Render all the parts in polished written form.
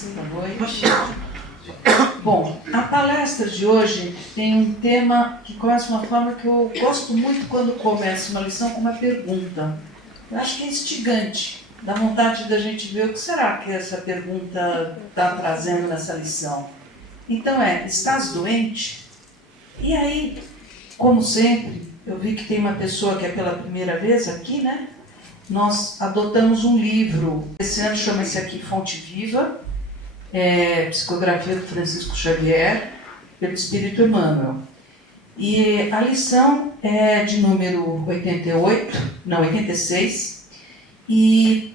Boa noite. Bom, a palestra de hoje tem um tema que começa de uma forma que eu gosto muito quando começo uma lição com uma pergunta. Eu acho que é instigante, dá vontade da gente ver o que será que essa pergunta está trazendo nessa lição. Então estás doente? E aí, como sempre, eu vi que tem uma pessoa que é pela primeira vez aqui, né? Nós adotamos um livro, esse ano chama esse aqui Fonte Viva, Psicografia do Francisco Xavier, pelo Espírito Emmanuel. E a lição é de número 86, e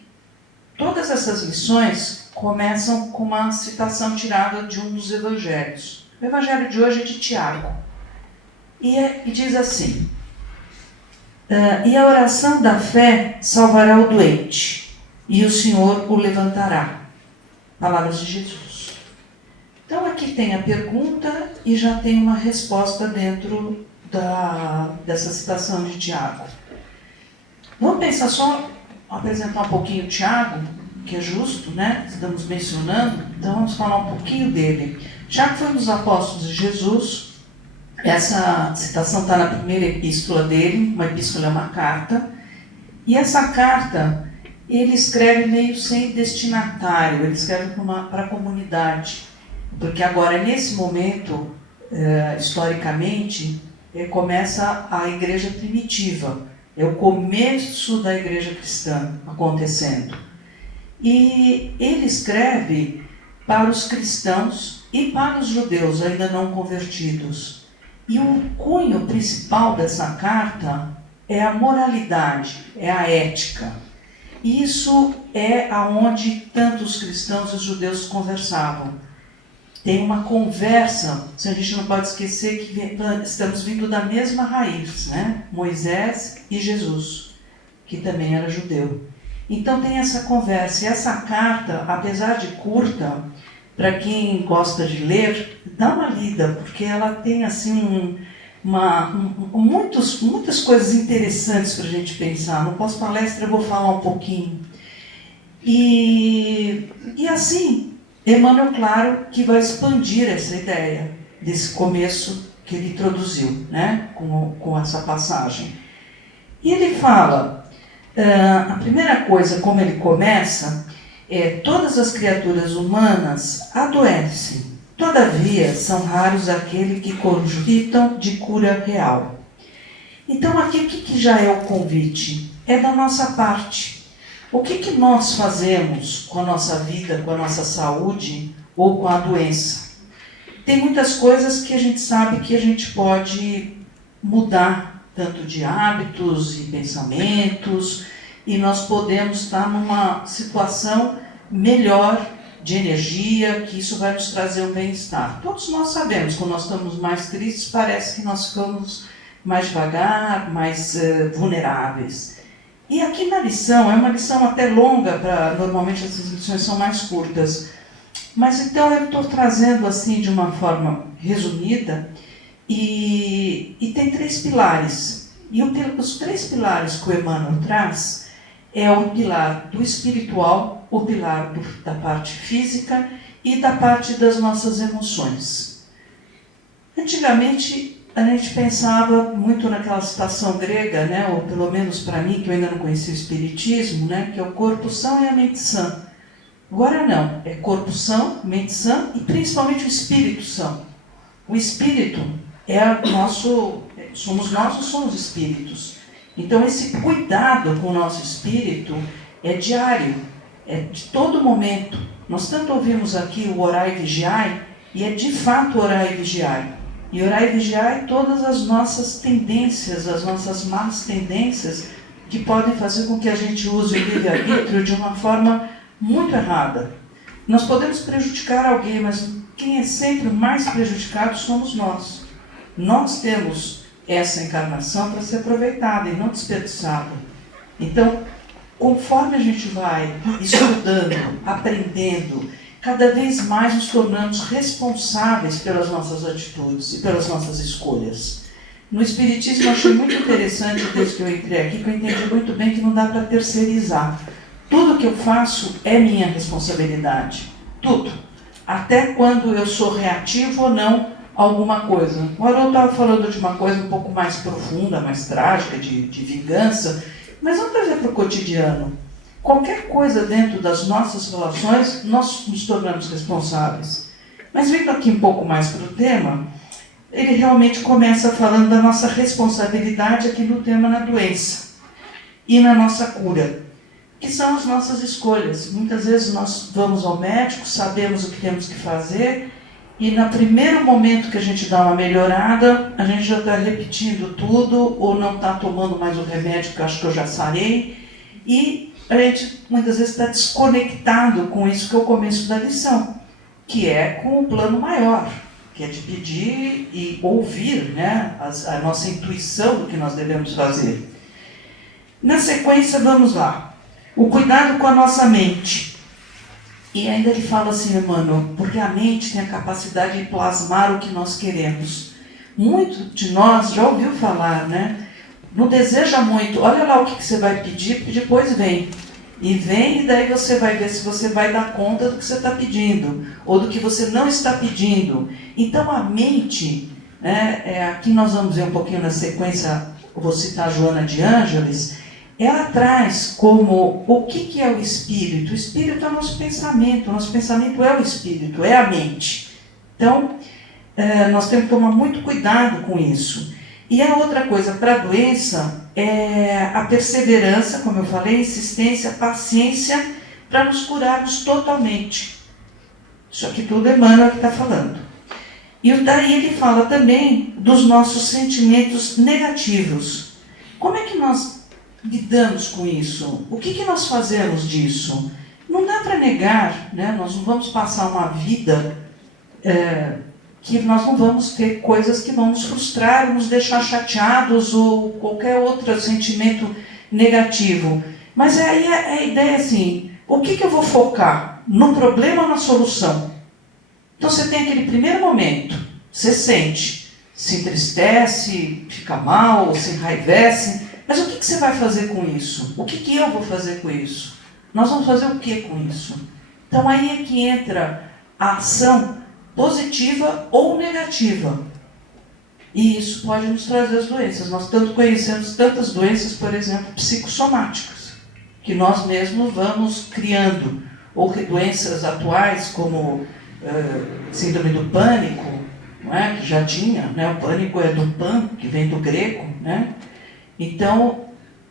todas essas lições começam com uma citação tirada de um dos evangelhos. O evangelho de hoje é de Tiago, e diz assim: e a oração da fé salvará o doente, e o Senhor o levantará. Palavras de Jesus. Então aqui tem a pergunta e já tem uma resposta dentro dessa citação de Tiago. Vamos pensar só, apresentar um pouquinho Tiago, que é justo, né? Estamos mencionando, então vamos falar um pouquinho dele. Tiago foi um dos apóstolos de Jesus. Essa citação está na primeira epístola dele, uma epístola é uma carta, e essa carta ele escreve meio sem destinatário, ele escreve para a comunidade, porque agora, nesse momento, historicamente, começa a igreja primitiva, é o começo da igreja cristã acontecendo. E ele escreve para os cristãos e para os judeus ainda não convertidos. E o cunho principal dessa carta é a moralidade, é a ética. Isso é aonde tanto os cristãos e os judeus conversavam. Tem uma conversa, a gente não pode esquecer que estamos vindo da mesma raiz, né? Moisés e Jesus, que também era judeu. Então tem essa conversa, e essa carta, apesar de curta, para quem gosta de ler, dá uma lida, porque ela tem assim muitas coisas interessantes para a gente pensar. No pós-palestra eu vou falar um pouquinho. E assim, Emmanuel, claro, que vai expandir essa ideia desse começo que ele introduziu, né, com essa passagem. E ele fala, a primeira coisa, como ele começa, todas as criaturas humanas adoecem. Todavia, são raros aqueles que cogitam de cura real. Então, aqui o que já é o convite? É da nossa parte. O que nós fazemos com a nossa vida, com a nossa saúde ou com a doença? Tem muitas coisas que a gente sabe que a gente pode mudar, tanto de hábitos e pensamentos, e nós podemos estar numa situação melhor de energia, que isso vai nos trazer um bem-estar. Todos nós sabemos, quando nós estamos mais tristes, parece que nós ficamos mais devagar, mais vulneráveis. E aqui na lição, é uma lição até longa, normalmente essas lições são mais curtas, mas então eu estou trazendo assim de uma forma resumida, e tem 3 pilares. E os 3 pilares que o Emmanuel traz é o pilar do espiritual, o pilar da parte física e da parte das nossas emoções. Antigamente, a gente pensava muito naquela citação grega, né, ou pelo menos para mim, que eu ainda não conhecia o espiritismo, né, que é o corpo são e a mente sã. Agora não, é corpo são, mente sã e principalmente o espírito são. O espírito somos nós ou somos espíritos. Então esse cuidado com o nosso espírito é diário, é de todo momento. Nós tanto ouvimos aqui o orai e vigiai, e é de fato orai e vigiai. E orai e vigiai todas as nossas tendências, as nossas más tendências, que podem fazer com que a gente use o livre-arbítrio de uma forma muito errada. Nós podemos prejudicar alguém, mas quem é sempre mais prejudicado somos nós. Nós temos essa encarnação para ser aproveitada e não desperdiçada. Então, conforme a gente vai estudando, aprendendo, cada vez mais nos tornamos responsáveis pelas nossas atitudes e pelas nossas escolhas. No Espiritismo eu achei muito interessante, desde que eu entrei aqui, que eu entendi muito bem que não dá para terceirizar. Tudo que eu faço é minha responsabilidade. tudo. Até quando eu sou reativo ou não a alguma coisa. O Haroldo estava falando de uma coisa um pouco mais profunda, mais trágica, de vingança, mas vamos trazer para o cotidiano. Qualquer coisa dentro das nossas relações, nós nos tornamos responsáveis. Mas vindo aqui um pouco mais para o tema, ele realmente começa falando da nossa responsabilidade aqui no tema na doença e na nossa cura, que são as nossas escolhas. Muitas vezes nós vamos ao médico, sabemos o que temos que fazer, e no primeiro momento que a gente dá uma melhorada, a gente já está repetindo tudo, ou não está tomando mais o remédio que eu acho que eu já sarei, e a gente muitas vezes está desconectado com isso que é o começo da lição, que é com o plano maior, que é de pedir e ouvir, né, a nossa intuição do que nós devemos fazer. Na sequência, vamos lá. O cuidado com a nossa mente. E ainda ele fala assim, Emmanuel, porque a mente tem a capacidade de plasmar o que nós queremos. Muito de nós já ouviu falar, né? Não deseja muito, olha lá o que você vai pedir, e depois vem. E vem, e daí você vai ver se você vai dar conta do que você está pedindo, ou do que você não está pedindo. Então a mente, né, aqui nós vamos ver um pouquinho na sequência, vou citar a Joana de Ângeles, ela traz como o que é o espírito. O espírito é o nosso pensamento é o espírito, é a mente. Então, nós temos que tomar muito cuidado com isso. E a outra coisa, para a doença, é a perseverança, como eu falei, insistência, paciência, para nos curarmos totalmente. Isso aqui tudo Emmanuel que está falando. E daí ele fala também dos nossos sentimentos negativos. Como é que nós lidamos com isso? O que nós fazemos disso? Não dá para negar, né? Nós não vamos passar uma vida que nós não vamos ter coisas que vão nos frustrar, nos deixar chateados ou qualquer outro sentimento negativo. Mas aí a ideia é assim, o que eu vou focar? No problema ou na solução? Então você tem aquele primeiro momento, você sente, se entristece, fica mal, se enraivece. Mas o que você vai fazer com isso? O que eu vou fazer com isso? Nós vamos fazer o que com isso? Então aí é que entra a ação positiva ou negativa. E isso pode nos trazer as doenças. Nós tanto conhecemos tantas doenças, por exemplo, psicossomáticas, que nós mesmos vamos criando. Ou doenças atuais como síndrome do pânico, não é? Que já tinha, né? O pânico é do pan, que vem do grego, né? Então,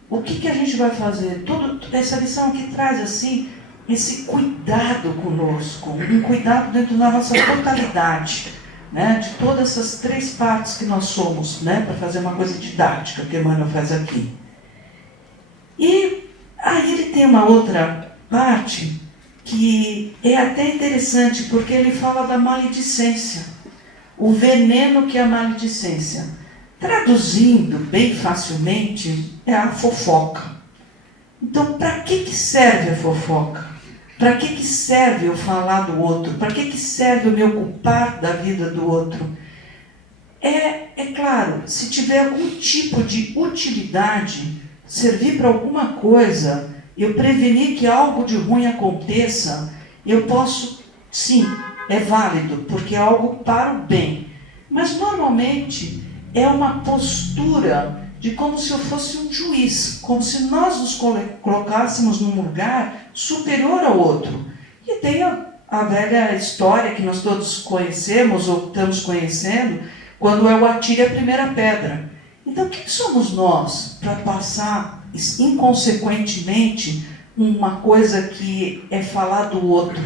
o que a gente vai fazer? Essa lição aqui traz assim, esse cuidado conosco, um cuidado dentro da nossa totalidade, né? De todas essas três partes que nós somos, né? Para fazer uma coisa didática que Emmanuel faz aqui. E aí ele tem uma outra parte que é até interessante, porque ele fala da maledicência, o veneno que é a maledicência. Traduzindo bem facilmente, é a fofoca. Então, para que serve a fofoca? Para que serve eu falar do outro? Para que serve eu me ocupar da vida do outro? É claro, se tiver algum tipo de utilidade, servir para alguma coisa, eu prevenir que algo de ruim aconteça, eu posso, sim, é válido, porque é algo para o bem. Mas, normalmente, é uma postura de como se eu fosse um juiz, como se nós nos colocássemos num lugar superior ao outro. E tem a velha história que nós todos conhecemos, ou estamos conhecendo, quando é o atire a primeira pedra. Então, quem somos nós para passar inconsequentemente uma coisa que é falar do outro?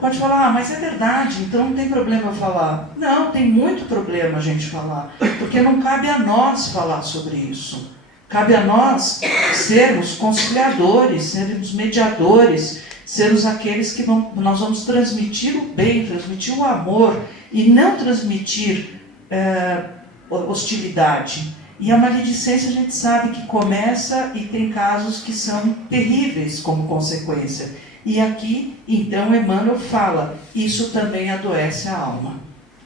Pode falar, mas é verdade, então não tem problema eu falar. Não, tem muito problema a gente falar, porque não cabe a nós falar sobre isso. Cabe a nós sermos conciliadores, sermos mediadores, sermos aqueles que nós vamos transmitir o bem, transmitir o amor, e não transmitir hostilidade. E a maledicência a gente sabe que começa e tem casos que são terríveis como consequência. E aqui, então, Emmanuel fala, isso também adoece a alma.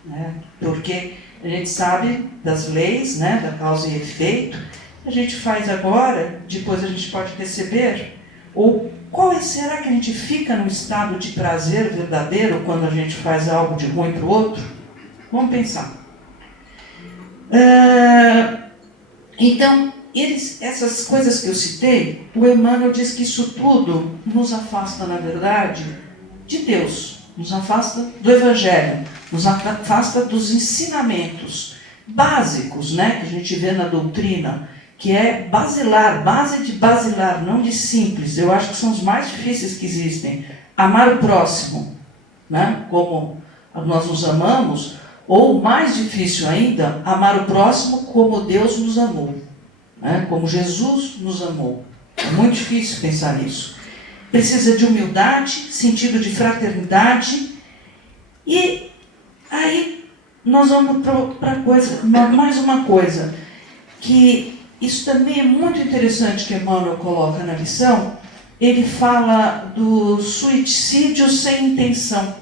Né? Porque a gente sabe das leis, né, da causa e efeito, a gente faz agora, depois a gente pode receber, ou Será que a gente fica num estado de prazer verdadeiro quando a gente faz algo de ruim para o outro? Vamos pensar. Então, essas coisas que eu citei, o Emmanuel diz que isso tudo nos afasta, na verdade, de Deus, nos afasta do Evangelho, nos afasta dos ensinamentos básicos, né, que a gente vê na doutrina, que é basilar, base de basilar, não de simples. Eu acho que são os mais difíceis que existem. Amar o próximo, né, como nós nos amamos, ou mais difícil ainda, amar o próximo como Deus nos amou, né, como Jesus nos amou. É muito difícil pensar nisso. Precisa de humildade, sentido de fraternidade, e aí nós vamos para mais uma coisa, que isso também é muito interessante que Emmanuel coloca na lição. Ele fala do suicídio sem intenção.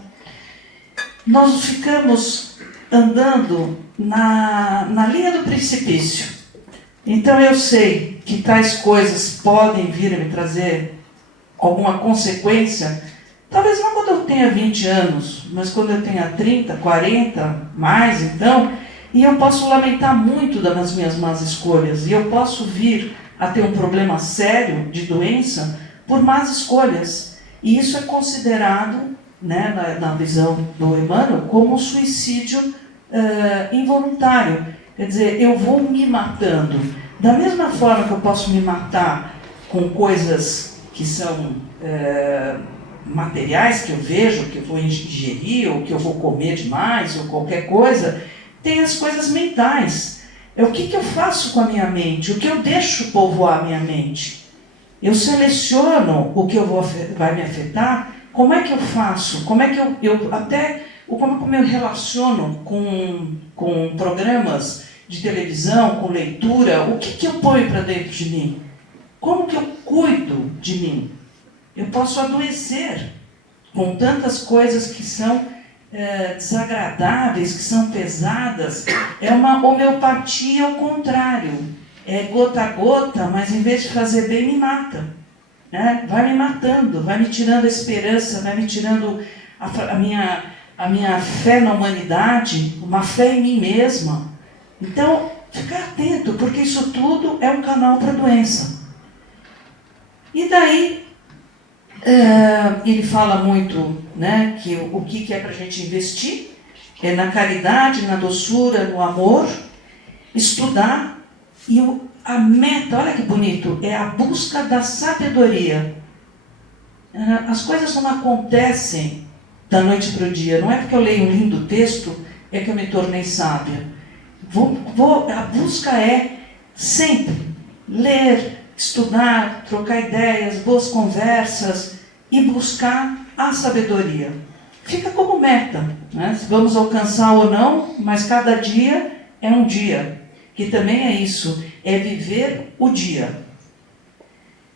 Nós ficamos andando na linha do precipício. Então eu sei que tais coisas podem vir a me trazer alguma consequência, talvez não quando eu tenha 20 anos, mas quando eu tenha 30, 40, mais então, e eu posso lamentar muito das minhas más escolhas, e eu posso vir a ter um problema sério de doença por más escolhas. E isso é considerado, né, na visão do Emmanuel, como suicídio involuntário. Quer dizer, eu vou me matando. Da mesma forma que eu posso me matar com coisas que são materiais que eu vejo, que eu vou ingerir, ou que eu vou comer demais, ou qualquer coisa, tem as coisas mentais. É o que eu faço com a minha mente, o que eu deixo povoar a minha mente. Eu seleciono o que vai me afetar, como é que eu faço, como é que como eu me relaciono com programas de televisão, com leitura, o que eu ponho para dentro de mim? Como que eu cuido de mim? Eu posso adoecer com tantas coisas que são desagradáveis, que são pesadas. É uma homeopatia ao contrário. É gota a gota, mas em vez de fazer bem, me mata. Né? Vai me matando, vai me tirando a esperança, vai me tirando a minha fé na humanidade, uma fé em mim mesma. Então, ficar atento, porque isso tudo é um canal para a doença. E daí, ele fala muito, né, que o que é para a gente investir é na caridade, na doçura, no amor, estudar, e a meta, olha que bonito, é a busca da sabedoria. As coisas não acontecem da noite para o dia, não é porque eu leio um lindo texto é que eu me tornei sábia. A busca é sempre ler, estudar, trocar ideias, boas conversas e buscar a sabedoria. Fica como meta, né? Se vamos alcançar ou não, mas cada dia é um dia, que também é isso, é viver o dia.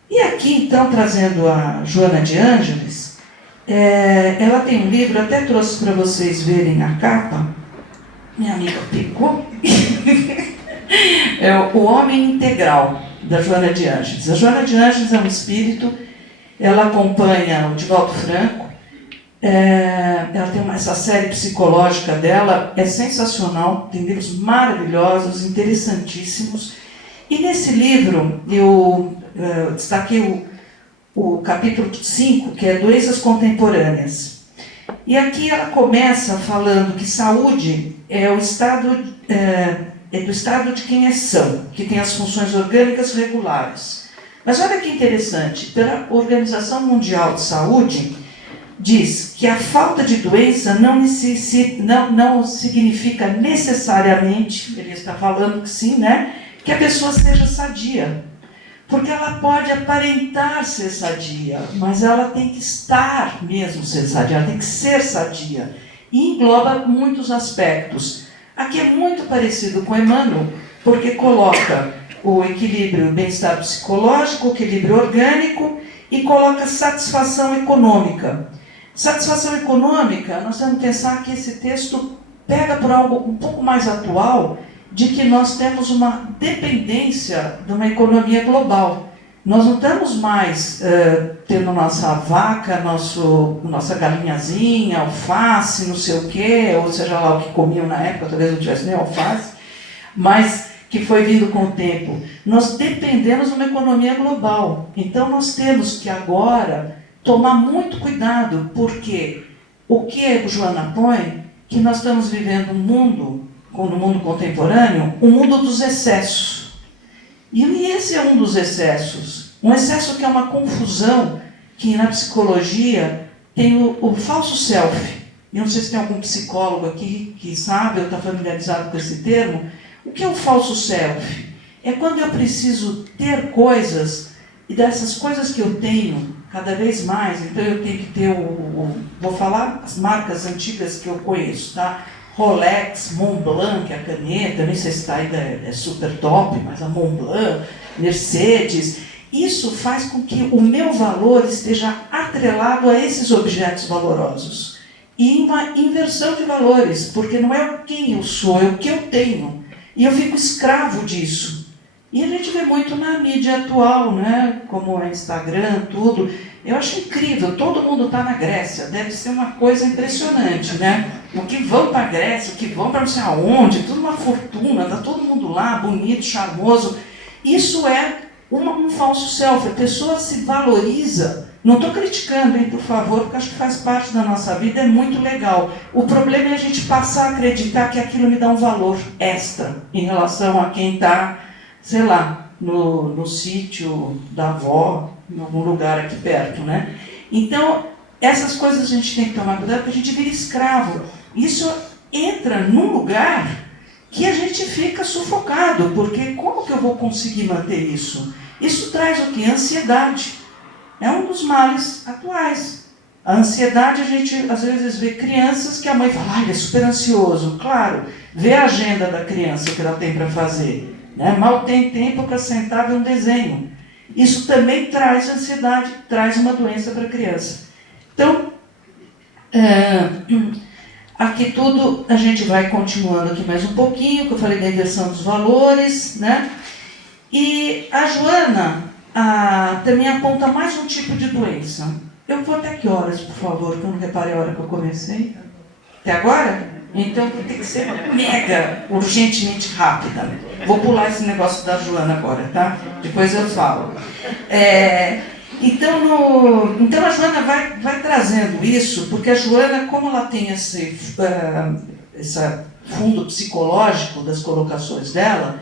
E aqui, então, trazendo a Joana de Ângeles, ela tem um livro, até trouxe para vocês verem a capa, minha amiga pegou, é O Homem Integral, da Joana de Ângeles. A Joana de Ângeles é um espírito, ela acompanha o Divaldo Franco, ela tem essa série psicológica dela, é sensacional, tem livros maravilhosos, interessantíssimos. E nesse livro, eu destaquei o capítulo 5, que é Doenças Contemporâneas. E aqui ela começa falando que saúde é o estado, do estado de quem é são, que tem as funções orgânicas regulares. Mas olha que interessante, pela Organização Mundial de Saúde, diz que a falta de doença não significa necessariamente, ele está falando que sim, né, que a pessoa seja sadia. Porque ela pode aparentar ser sadia, mas ela tem que estar mesmo ser sadia, ela tem que ser sadia. E engloba muitos aspectos. Aqui é muito parecido com Emmanuel, porque coloca o equilíbrio, o bem-estar psicológico, o equilíbrio orgânico e coloca satisfação econômica. Satisfação econômica, nós temos que pensar que esse texto pega por algo um pouco mais atual, de que nós temos uma dependência de uma economia global. Nós não estamos mais tendo nossa vaca, nossa galinhazinha, alface, não sei o quê, ou seja lá o que comiam na época, talvez não tivesse nem alface, mas que foi vindo com o tempo. Nós dependemos de uma economia global. Então nós temos que agora tomar muito cuidado, porque o que a Joana põe, que nós estamos vivendo um mundo, no mundo contemporâneo, um mundo dos excessos. E esse é um dos excessos. Um excesso que é uma confusão, que na psicologia tem o falso self. Eu não sei se tem algum psicólogo aqui que sabe ou está familiarizado com esse termo. O que é o falso self? É quando eu preciso ter coisas, e dessas coisas que eu tenho, cada vez mais, então eu tenho que ter vou falar as marcas antigas que eu conheço, tá? Rolex, Montblanc, a caneta, nem sei se está ainda é super top, mas a Montblanc, Mercedes, isso faz com que o meu valor esteja atrelado a esses objetos valorosos. E uma inversão de valores, porque não é quem eu sou, é o que eu tenho. E eu fico escravo disso. E a gente vê muito na mídia atual, né? Como é Instagram, tudo. Eu acho incrível, todo mundo está na Grécia, deve ser uma coisa impressionante, né? O que vão para a Grécia, o que vão para não sei aonde, tudo uma fortuna, está todo mundo lá, bonito, charmoso. Isso é um falso self, a pessoa se valoriza. Não estou criticando, hein, por favor, porque acho que faz parte da nossa vida, é muito legal. O problema é a gente passar a acreditar que aquilo me dá um valor extra em relação a quem está, sei lá, no sítio da avó, em algum lugar aqui perto, né? Então, essas coisas a gente tem que tomar cuidado, porque a gente vira escravo. Isso entra num lugar que a gente fica sufocado, porque como que eu vou conseguir manter isso? Isso traz o quê? Ansiedade. É um dos males atuais. A ansiedade, a gente às vezes vê crianças que a mãe fala, ele é super ansioso. Claro, vê a agenda da criança que ela tem para fazer. Né? Mal tem tempo para sentar e ver um desenho. Isso também traz ansiedade, traz uma doença para a criança. Então, aqui tudo, a gente vai continuando aqui mais um pouquinho, que eu falei da inversão dos valores, né? E a Joana também aponta mais um tipo de doença. Eu vou até que horas, por favor, que eu não reparei a hora que eu comecei? Até agora? Então tem que ser mega, urgentemente rápida. Vou pular esse negócio da Joana agora, tá? Depois eu falo. Então a Joana vai trazendo isso, porque a Joana, como ela tem esse fundo psicológico das colocações dela,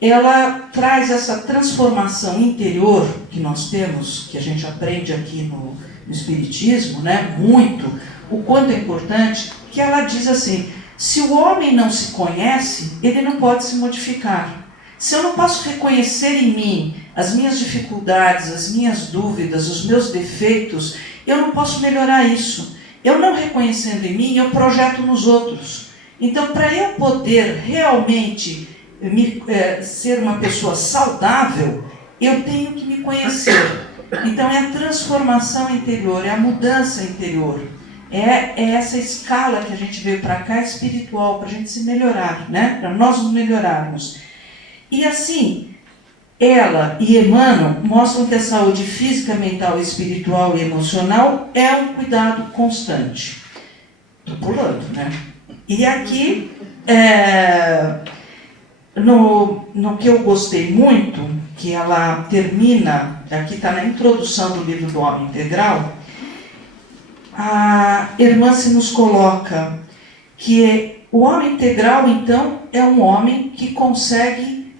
ela traz essa transformação interior que nós temos, que a gente aprende aqui no Espiritismo, né? Muito, o quanto é importante, que ela diz assim, se o homem não se conhece, ele não pode se modificar. Se eu não posso reconhecer em mim as minhas dificuldades, as minhas dúvidas, os meus defeitos, eu não posso melhorar isso. Eu não reconhecendo em mim, eu projeto nos outros. Então, para eu poder realmente ser uma pessoa saudável, eu tenho que me conhecer. Então, é a transformação interior, é a mudança interior. É essa escala que a gente veio para cá espiritual, para a gente se melhorar, né? Para nós nos melhorarmos. E assim, ela e Emmanuel mostram que a saúde física, mental, espiritual e emocional é um cuidado constante. Estou pulando, né? E aqui, no que eu gostei muito, que ela termina, aqui está na introdução do livro do Homem Integral, a irmã se nos coloca que o homem integral, então, é um homem que consegue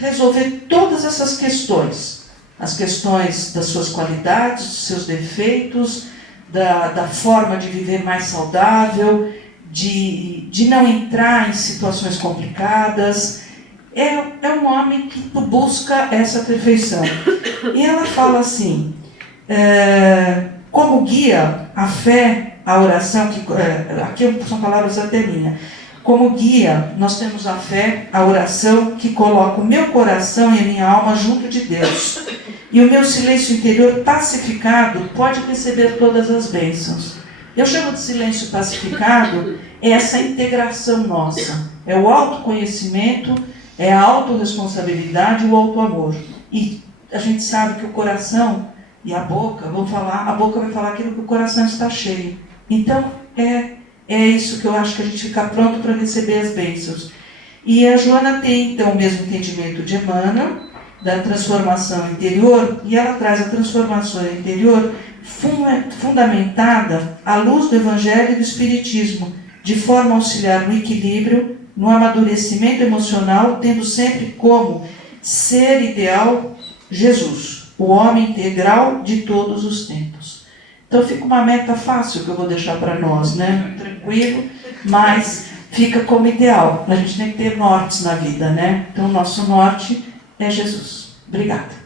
resolver todas essas questões. As questões das suas qualidades, dos seus defeitos, da forma de viver mais saudável, de não entrar em situações complicadas. É um homem que busca essa perfeição. E ela fala assim, como guia a fé, a oração, aqui são palavras até minha, como guia nós temos a fé, a oração que coloca o meu coração e a minha alma junto de Deus. E o meu silêncio interior pacificado pode receber todas as bênçãos. Eu chamo de silêncio pacificado essa integração nossa. É o autoconhecimento, é a autorresponsabilidade e o autoamor. E a gente sabe que o coração e a boca vão falar, a boca vai falar aquilo que o coração está cheio. Então, é isso que eu acho que a gente fica pronto para receber as bênçãos. E a Joana tem, então, o mesmo entendimento de Emmanuel, da transformação interior, e ela traz a transformação interior fundamentada à luz do Evangelho e do Espiritismo, de forma a auxiliar no equilíbrio, no amadurecimento emocional, tendo sempre como ser ideal Jesus, o homem integral de todos os tempos. Então fica uma meta fácil que eu vou deixar para nós, né? Tranquilo, mas fica como ideal. A gente tem que ter nortes na vida, né? Então o nosso norte é Jesus. Obrigada.